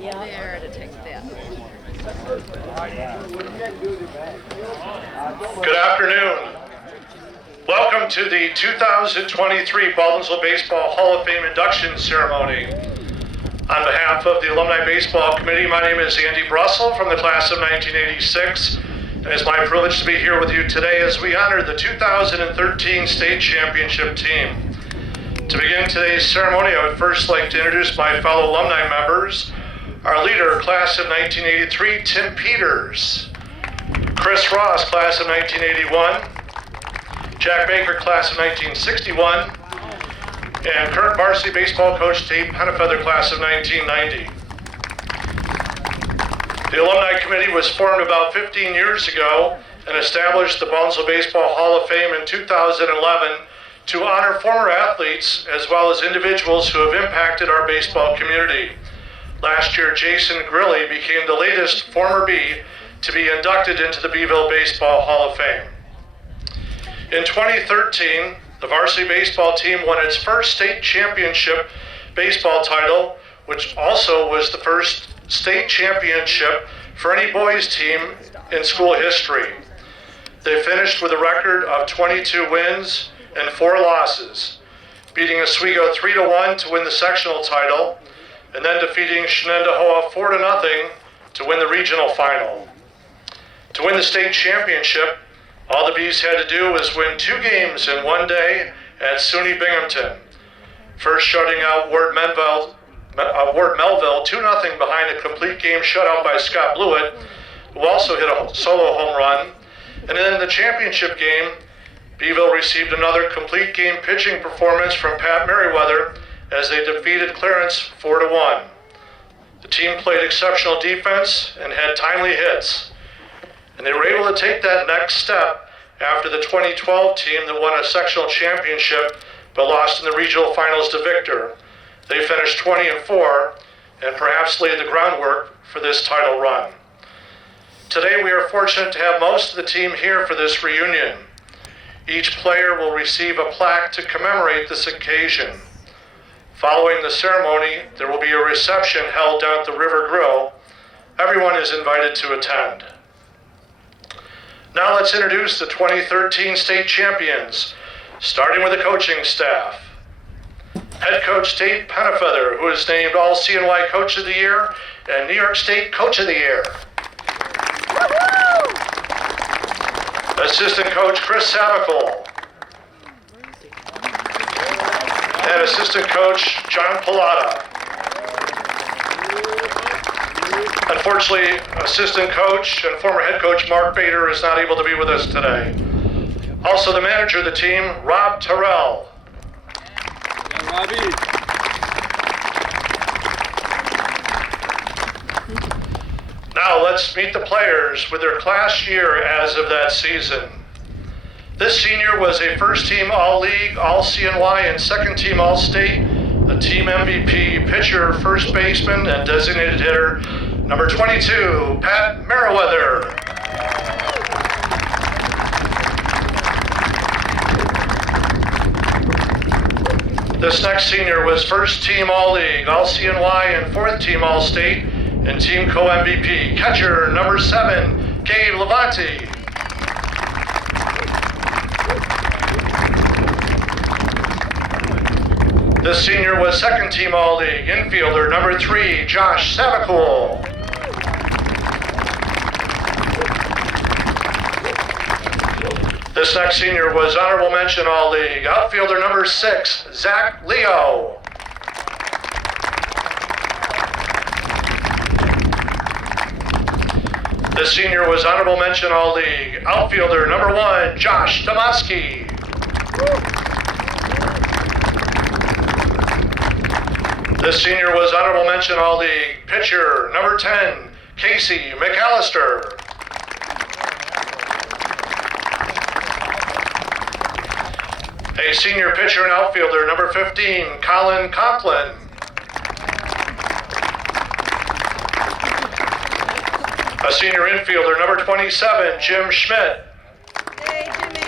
there to take that. Good afternoon. Welcome to the 2023 Baldwinsville Baseball Hall of Fame induction ceremony. On behalf of the Alumni Baseball Committee, my name is Andy Brussel from the class of 1986. And it's my privilege to be here with you today as we honor the 2013 state championship team. To begin today's ceremony, I would first like to introduce my fellow alumni members. Our leader, class of 1983, Tim Peters. Chris Ross, class of 1981. Jack Baker, class of 1961. And current varsity baseball coach, Tate Penafeather, class of 1990. The Alumni Committee was formed about 15 years ago and established the Baldwinsville Baseball Hall of Fame in 2011 to honor former athletes as well as individuals who have impacted our baseball community. Last year, Jason Grilly became the latest former Bee to be inducted into the Beeville Baseball Hall of Fame. In 2013, the varsity baseball team won its first state championship baseball title, which also was the first state championship for any boys team in school history. They finished with a record of 22 wins and 4 losses, beating Oswego 3-1 to win the sectional title, and then defeating Shenendehowa 4-0 to win the regional final. To win the state championship, all the Bees had to do was win 2 games in one day at SUNY Binghamton, first shutting out Ward Melville 2-0 behind a complete game shutout by Scott Blewett, who also hit a solo home run. And then in the championship game, Beeville received another complete game pitching performance from Pat Merriweather as they defeated Clarence 4-1. The team played exceptional defense and had timely hits. And they were able to take that next step after the 2012 team that won a sectional championship but lost in the regional finals to Victor. They finished 20-4 and perhaps laid the groundwork for this title run. Today we are fortunate to have most of the team here for this reunion. Each player will receive a plaque to commemorate this occasion. Following the ceremony, there will be a reception held down at the River Grill. Everyone is invited to attend. Now let's introduce the 2013 state champions, starting with the coaching staff. Head coach Tate Penafeather, who is named All-CNY Coach of the Year and New York State Coach of the Year. Assistant coach Chris Savicle. And assistant coach John Pilata. Unfortunately, assistant coach and former head coach Mark Bader is not able to be with us today. Also the manager of the team, Rob Terrell. Robbie. Now let's meet the players with their class year as of that season. This senior was a first-team All-League, All-CNY, and second-team All-State, a team MVP, pitcher, first baseman, and designated hitter, number 22, Pat Merriweather. This next senior was first-team All-League, All-CNY, and fourth-team All-State, and team co-MVP, catcher number 7, Gabe Levante. This senior was second-team All-League, infielder number 3, Josh Savicle. This next senior was honorable mention All-League, outfielder number 6, Zach Leo. This senior was honorable mention All-League, outfielder number 1, Josh Tomaski. This senior was honorable mention All-League, pitcher number 10, Casey McAllister. A senior pitcher and outfielder number 15, Colin Conklin. A senior infielder number 27, Jim Schmidt. Hey, Jimmy.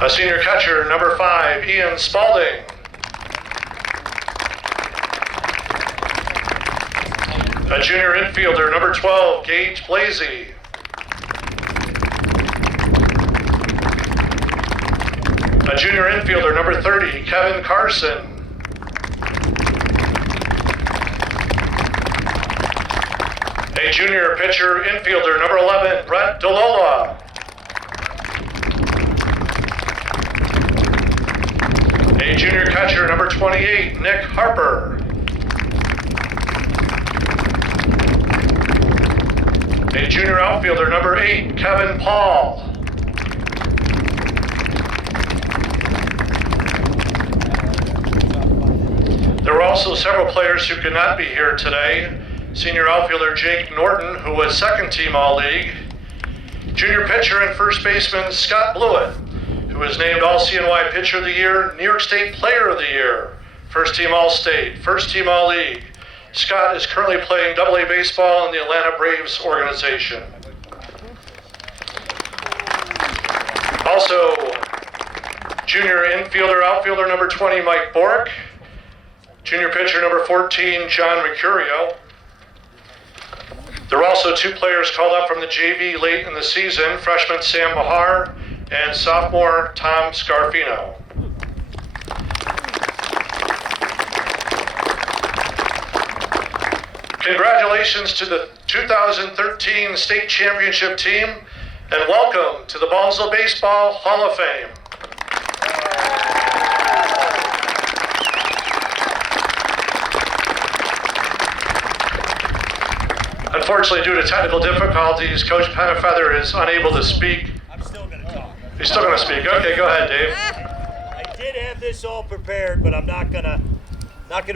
A senior catcher, number 5, Ian Spalding. junior infielder, number 12, Gage Blasey. A junior infielder, number 30, Kevin Carson. A junior pitcher infielder, number 11, Brett Dolola. A junior catcher, number 28, Nick Harper. A junior outfielder, number 8, Kevin Paul. There were also several players who could not be here today. Senior outfielder Jake Norton, who was second team All-League. Junior pitcher and first baseman Scott Blewett, who was named All-CNY Pitcher of the Year, New York State Player of the Year, first team All-State, first team All-League. Scott is currently playing AA baseball in the Atlanta Braves organization. Also, junior infielder, outfielder number 20, Mike Bork. Junior pitcher number 14, John Mercurio. There were also two players called up from the JV late in the season, freshman Sam Mahar and sophomore Tom Scarfino. Congratulations to the 2013 state championship team, and welcome to the Baldwinsville Baseball Hall of Fame. Unfortunately, due to technical difficulties, Coach Penafeather is unable to speak. I'm still going to talk. He's still going to speak. Okay, go ahead, Dave. I did have this all prepared, but I'm not gonna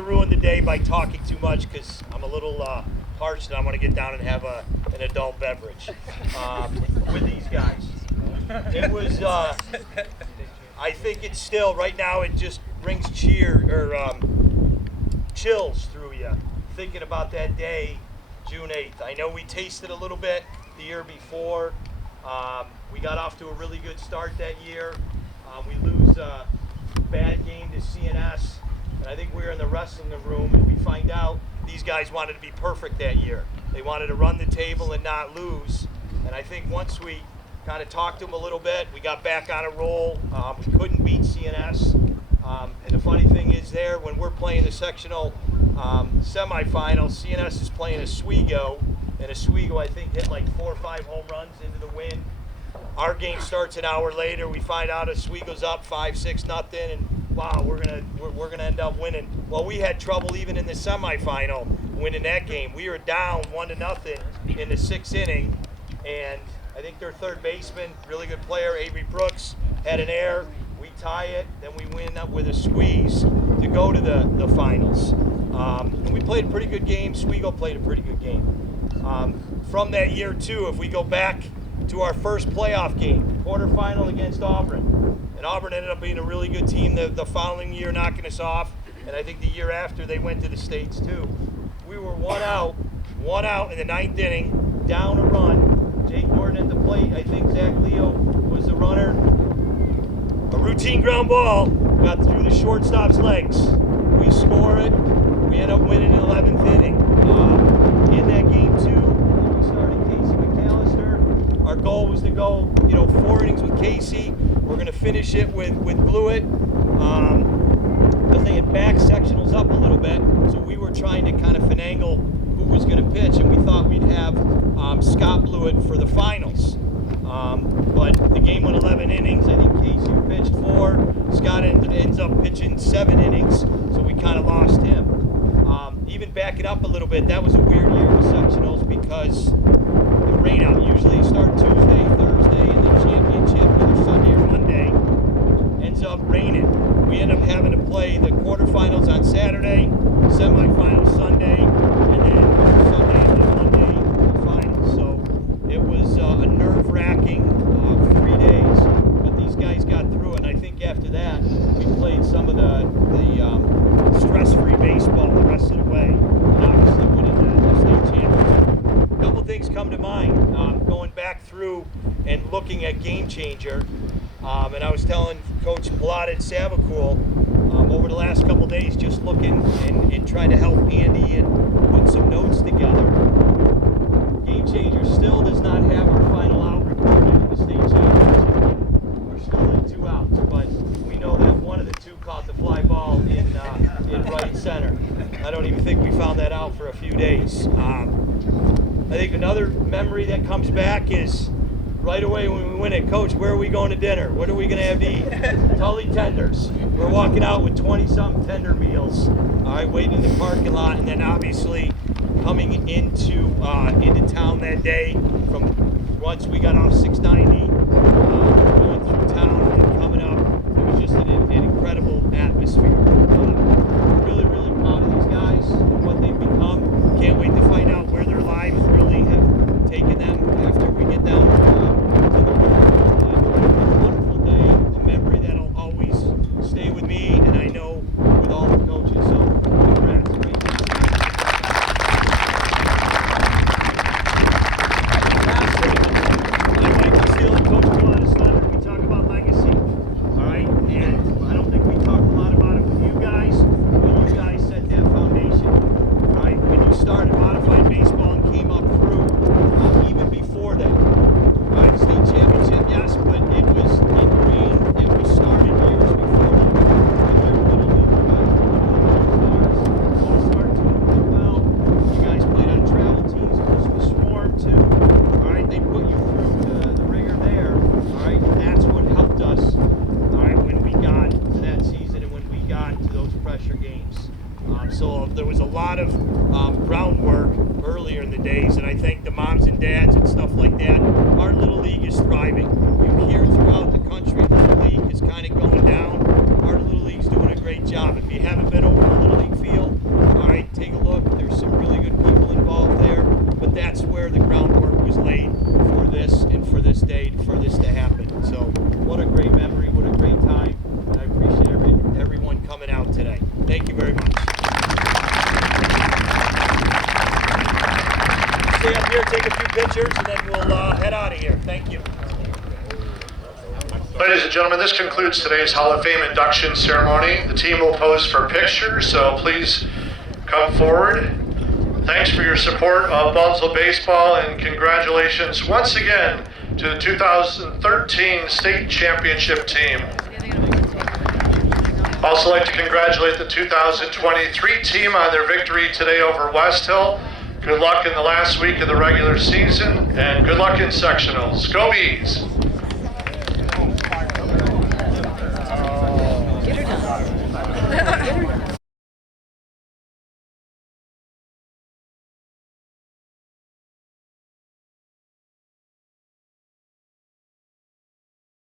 ruin the day by talking too much because I'm a little parched and I want to get down and have an adult beverage with these guys. It was, I think it's still right now. It just brings chills through you thinking about that day. June 8th. I know we tasted a little bit the year before. We got off to a really good start that year. We lose a bad game to CNS, and I think we were in the wrestling room and we find out these guys wanted to be perfect that year. They wanted to run the table and not lose, and I think once we kind of talked to them a little bit, we got back on a roll. We couldn't beat CNS, and the funny thing is there, when we're playing the sectional semifinal, CNS is playing Oswego, and Oswego I think hit like 4 or 5 home runs into the wind. Our game starts an hour later. We find out Oswego's up 5-6 nothing, and wow, we're gonna end up winning. Well, we had trouble even in the semifinal winning that game. We were down 1-0 in the 6th inning, and I think their third baseman, really good player, Avery Brooks, had an error. We tie it, then we win up with a squeeze to go to the finals. And we played a pretty good game. Oswego played a pretty good game. From that year too, if we go back to our first playoff game, quarterfinal against Auburn. And Auburn ended up being a really good team the following year, knocking us off. And I think the year after they went to the States too. We were one out in the 9th inning, down a run. Jake Norton at the plate. I think Zach Leo was the runner. A routine ground ball got through the shortstop's legs. We score it. We end up winning in the 11th inning. In that game too, we started Casey McAllister. Our goal was to go, 4 innings with Casey. We're going to finish it with Blewett. Because they had back sectionals up a little bit, so we were trying to kind of finagle who was going to pitch, and we thought we'd have Scott Blewett for the finals. But the game went 11 innings. I think Casey pitched 4. Scott ends up pitching 7 innings, so we kind of lost him. Even back it up a little bit, that was a weird year with sectionals because the rain out. Usually you start Tuesday, Thursday, and the championship either Sunday or Monday ends up raining. We end up having to play the quarterfinals on Saturday, semifinals Sunday, and then Sunday and then Monday the finals. So it was a nerve-wracking 3 days, but these guys got through it. And I think after that, we played some of the stress-free baseball the rest of the way, and obviously winning the state championship. A couple things come to mind going back through and looking at Game Changer, and I was telling Coach Pilated Savacool over over the last couple days just looking and trying to help Andy and put some notes together. Game Changer still does not have our final out recorded in the state championship. We're still in 2 outs, but we know that one of the 2 caught the fly ball in right center. I don't even think we found that out for a few days. I think another memory that comes back is right away when we win it, Coach, where are we going to dinner? What are we going to have to eat? Tully Tenders. We're walking out with 20-something tender meals, all right, waiting in the parking lot, and then obviously coming into town that day from once we got off 690, going through town and coming up. It was just an incredible atmosphere. Really, really proud of these guys and what they've become. Can't wait to find out where their lives really have taken them after we get down to the wonderful day, a memory that'll always stay with me, and I know with all the coaches. So, congrats. I like to steal Coach Pilata's thunder. We talk about legacy, all right? And I don't think we talked a lot about it with you guys, but you guys set that foundation, all right? When you started modified baseball and came up through, even before that, right? State championship, yes, but it was in green, and we started years before that. With your little league guys, all-star team did well. You guys played on travel teams, close to the Swarm too. All right, they put you through the ringer there. All right, and that's what helped us. All right, when we got to that season and when we got to those pressure games. So there was a lot of groundwork earlier in the days, and I think the moms and dads and stuff like that, our little league is thriving. You hear throughout the country, the little league is kind of going down. Our little league's doing a great job. If you haven't been over the little league field, all right, take a look. There's some really good people involved there, but that's where the groundwork was laid for this and for this day, for this to happen. So what a great memory, what a great time, and I appreciate everyone coming out today. Thank you very much. Stay up here, take a few pictures, and then we'll head out of here. Thank you. Ladies and gentlemen, this concludes today's Hall of Fame induction ceremony. The team will pose for pictures, so please come forward. Thanks for your support of Baldwinsville baseball, and congratulations once again to the 2013 state championship team. Also like to congratulate the 2023 team on their victory today over West Hill. Good luck in the last week of the regular season, and good luck in sectionals. Go Bees!